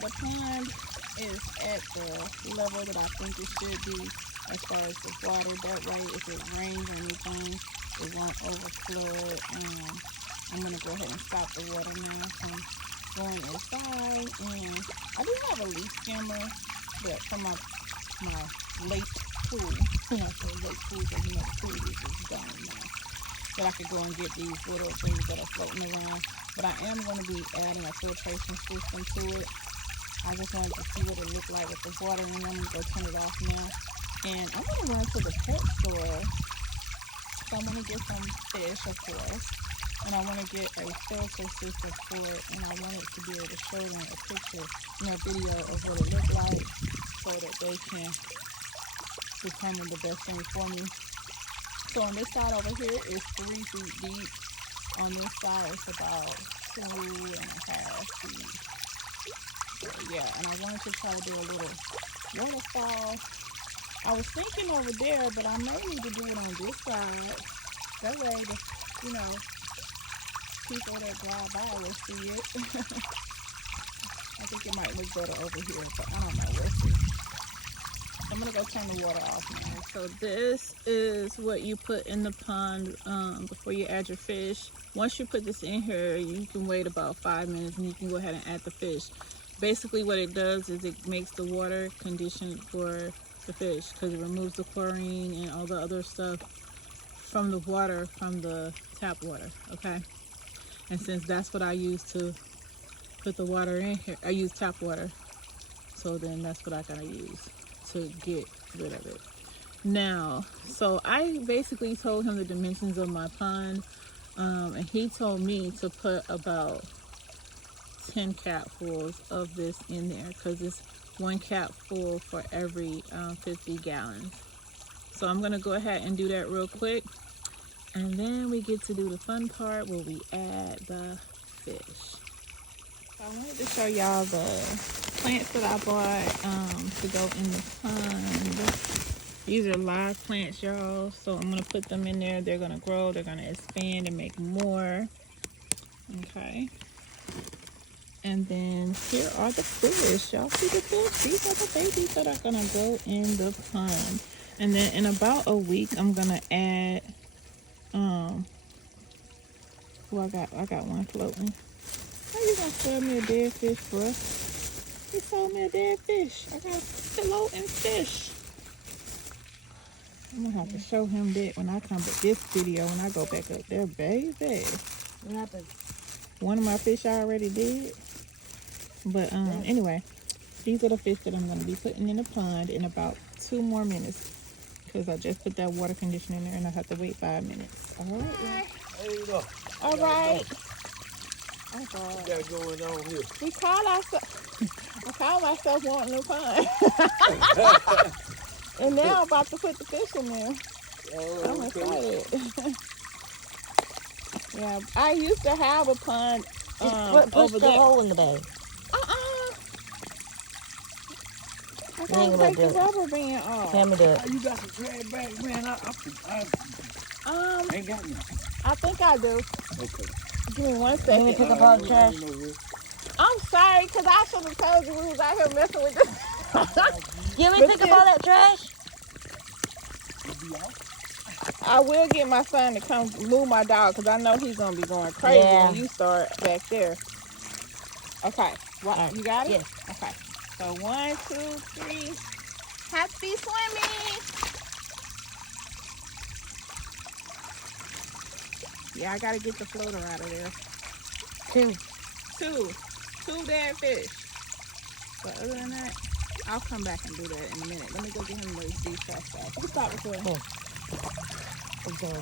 the pond is at the level that I think it should be as far as the water. That way, if it rains or anything, it won't overflood. I'm going to go ahead and stop the water now from going inside. And I do have a leaf skimmer, but from my lake pool, when I say lake pool, because you know the pool is gone now. That I could go and get these little things that are floating around. But I am going to be adding a filtration system to it. I just wanted to see what it looked like with the water, and I'm going to go turn it off now. And I'm going to run to the pet store. So I'm going to get some fish, of course. And I want to get a filter system for it. And I want it to be able to show them a picture, video of what it looked like so that they can determine the best thing for me. So on this side over here is 3 feet deep. On this side it's about 2.5 feet. So yeah, and I wanted to try to do a little waterfall. I was thinking over there, but I may need to do it on this side. That way the people that drive by will see it. I think it might look better over here, but I don't know. We'll see. I'm gonna go turn the water off now. So this is what you put in the pond before you add your fish. Once you put this in here, you can wait about 5 minutes and you can go ahead and add the fish. Basically what it does is it makes the water conditioned for the fish because it removes the chlorine and all the other stuff from the water, from the tap water, okay? And since that's what I use to put the water in here, I use tap water. So then that's what I gotta use to get rid of it. Now, so I basically told him the dimensions of my pond, and he told me to put about 10 capfuls of this in there because it's 1 capful for every 50 gallons. So I'm gonna go ahead and do that real quick, and then we get to do the fun part where we add the fish. I wanted to show y'all the plants that I bought to go in the pond. These are live plants, y'all. So I'm going to put them in there. They're going to grow. They're going to expand and make more. Okay. And then here are the fish. Y'all see the fish? These are the babies that are going to go in the pond. And then in about a week, I'm going to add, I got one floating. How you gonna sell me a dead fish, bruh? He sold me a dead fish. I got floating fish. I'm gonna have to show him that when I come back this video, when I go back up there, baby. What happened? One of my fish I already did. But anyway, these are the fish that I'm gonna be putting in the pond in about 2 more minutes. Because I just put that water conditioner in there and I have to wait 5 minutes. Alright. There you go. Alright. Oh, God. What you got going on here? We call ourselves, I call myself wanting a pond. And now I'm about to put the fish in there. Oh, I'm okay. excited. Yeah, I used to have a pond Push over the there. hole in the bag. I gotta take the rubber band off. Hand me that. You got some trash bags, man. I ain't got none. I think I do. Okay. Give me 1 Let me second. pick up all the trash. I'm sorry, because I should have told you we was out here messing with this. You want me to pick up all that trash? I will get my son to come move my dog because I know he's going to be going crazy when you start back there. Okay. What? You got it? Yes. Okay. So 1, 2, 3. Happy swimming. Yeah, I got to get the floater out of there. 2. 2 dead fish. But other than that, I'll come back and do that in a minute. Let me go get him those defrost stuff. You can stop recording. Okay.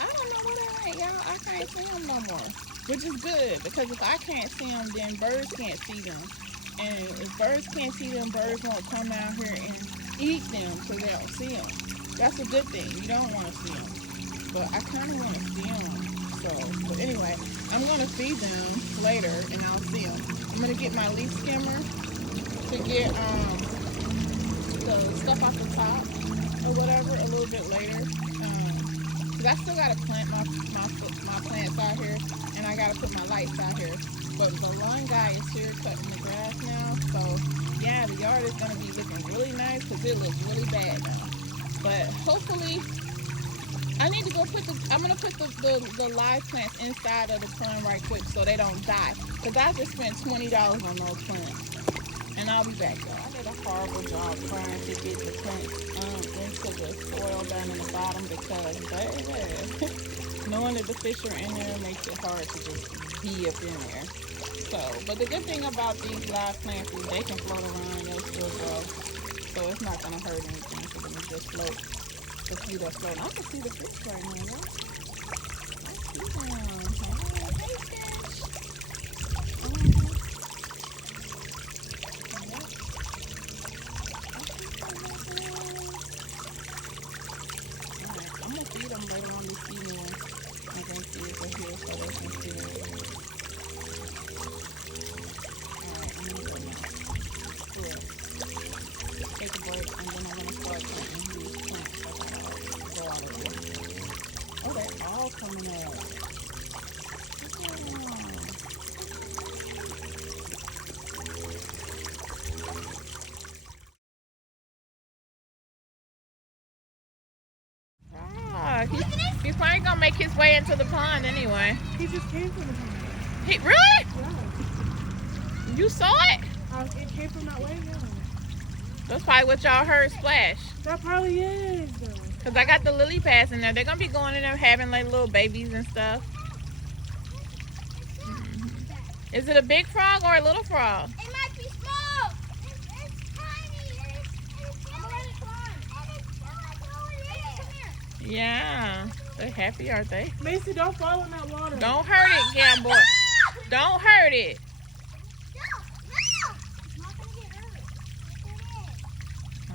I don't know what that ain't, y'all. I can't see them no more. Which is good, because if I can't see them, then birds can't see them. And if birds can't see them, birds won't come out here and eat them because they don't see them. That's a good thing. You don't want to see them. But I kind of want to see them. So, but anyway, I'm going to feed them later and I'll see them. I'm going to get my leaf skimmer to get the stuff off the top or whatever a little bit later. Because I still got to plant my plants out here and I got to put my lights out here. But the lawn guy is here cutting the grass now, so the yard is gonna be looking really nice because it looks really bad now. But hopefully, I need to go I'm gonna put the live plants inside of the pond right quick so they don't die. Cause I just spent $20 on those plants. And I'll be back, y'all. I did a horrible job trying to get the plants into the soil down in the bottom because knowing that the fish are in there makes it hard to just be up in there. So, but the good thing about these live plants is they can float around and they'll still grow. So it's not gonna hurt anything for them to just float. The few that float. I can see the fish right now, y'all. I see them. Hey, fish. I'm gonna feed them later on this evening. I'm gonna see if they're here so they can see them. Alright, I'm gonna go now. Good. Take a break and then I'm gonna start planting these plants. Go out of here. Oh, they're all coming up. He's probably gonna make his way into the pond anyway. He just came from the pond. He really? Yeah. You saw it? It came from that way, yeah. That's probably what y'all heard splash. That probably is, though. Cause I got the lily pads in there. They're gonna be going in there having like little babies and stuff. Is it a big frog or a little frog? It might be small. It's tiny. It's I'm gonna climb. Come here. Yeah. They're happy, aren't they? Macy, don't fall in that water. Don't hurt it, Gamboy. Don't hurt it. It's not gonna get hurt.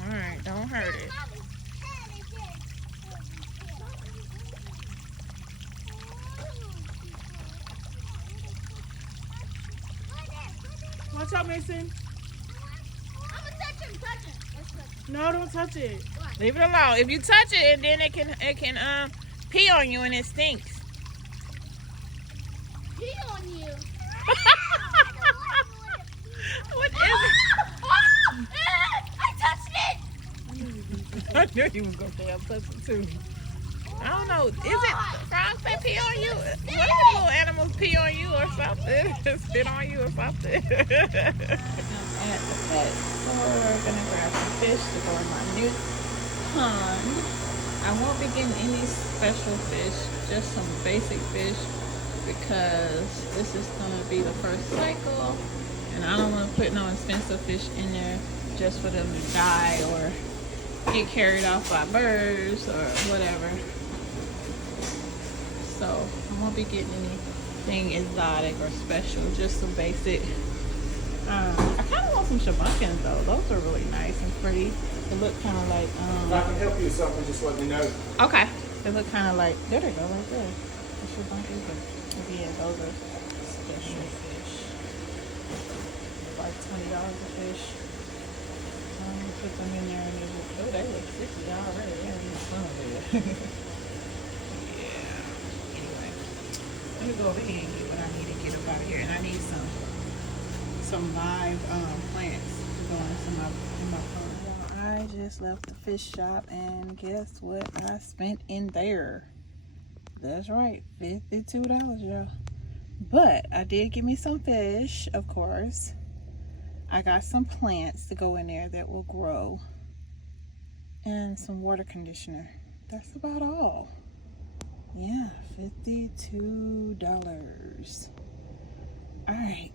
Alright, don't hurt it. Watch out, Mason. I'm gonna touch him. No, don't touch it. Leave it alone. If you touch it, and then it can pee on you and it stinks. Pee on you. What is it? I touched it. I knew you was gonna damn touch it too. I don't know. Is it frogs that pee on you? What if the little animals pee on you or something? Spit on you or something? I'm at the pet store. Gonna grab some fish to go in my new pond. I won't be getting any special fish, just some basic fish because this is gonna be the first cycle, and I don't want to put no expensive fish in there just for them to die or get carried off by birds or whatever. So I won't be getting anything exotic or special, just some basic. I kind of want some Shabunkins though. Those are really nice and pretty. They look kind of like. If I can help you with something, just let me know. Okay. They look kind of like. There they go, right there. The Shabunkins. But yeah, those are special fish. Like $20 a fish. Put them in there and they just. Oh, they look $60 already. They don't even smell good. Let me go over here and get what I need to get up out of here. And I need some live plants to go into my pond. I just left the fish shop and guess what I spent in there? That's right, $52, y'all. But I did get me some fish, of course. I got some plants to go in there that will grow. And some water conditioner. That's about all. Yeah, $52. All right.